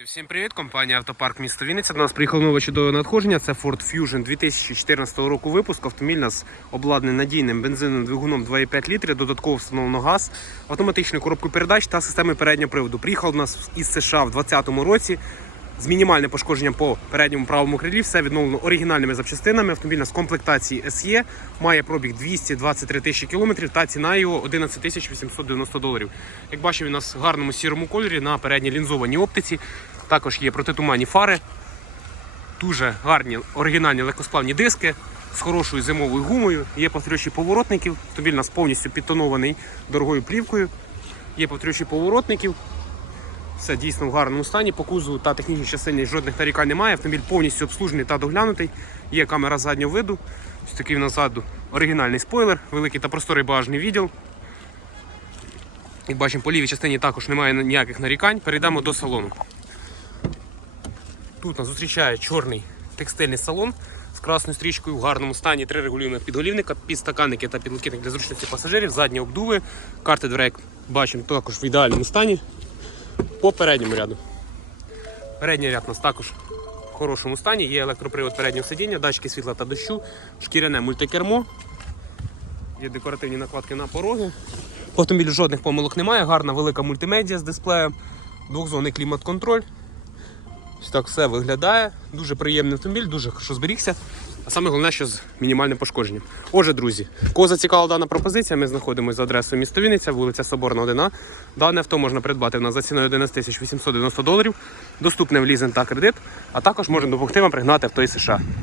Всім привіт! Компанія Автопарк місто Вінниця. До нас приїхало нове чудове надходження. Це Ford Fusion 2014 року випуску. Автомобіль нас обладнаний надійним бензиновим двигуном 2,5 літрів, додатково встановлено газ, автоматичну коробку передач та системи переднього приводу. Приїхав до нас із США в 2020 році. З мінімальним пошкодженням по передньому правому крилі, все відновлено оригінальними запчастинами. Автомобіль в комплектації SE, має пробіг 223 тисячі кілометрів та ціна його 11 тисяч 890 доларів. Як бачимо, він у нас в гарному сірому кольорі на передній лінзованій оптиці. Також є протитуманні фари, дуже гарні оригінальні легкосплавні диски з хорошою зимовою гумою. Є повторюючі поворотників. Автомобіль у нас повністю підтонований дорогою плівкою. Є повторюючі поворотників. Все дійсно в гарному стані. По кузову та технічній частині жодних нарікань немає. Автомобіль повністю обслужений та доглянутий. Є камера заднього виду. Ось такий назаду оригінальний спойлер, великий та просторий багажний відділ. Як бачимо, по лівій частині також немає ніяких нарікань. Перейдемо до салону. Тут нас зустрічає чорний текстильний салон з красною стрічкою в гарному стані, три регулюваних підголівника, підстаканники та підлокітник для зручності пасажирів, задні обдуви, карти дверей, бачимо, також в ідеальному стані. По передньому ряду. Передній ряд у нас також в хорошому стані. Є електропривод переднього сидіння, датчики світла та дощу, шкіряне мультикермо. Є декоративні накладки на пороги. По автомобілю жодних помилок немає. Гарна велика мультимедіа з дисплеєм, двохзонний клімат-контроль. Так все виглядає. Дуже приємний автомобіль, дуже хорошо зберігся. А саме головне, що з мінімальним пошкодженням. Отже, друзі, кого зацікавила дана пропозиція, ми знаходимося за адресою місто Вінниця, вулиця Соборна 1. Дане авто можна придбати в нас за ціною 11 890 доларів. Доступне в лізинг та кредит, а також можемо допомогти вам пригнати авто із США.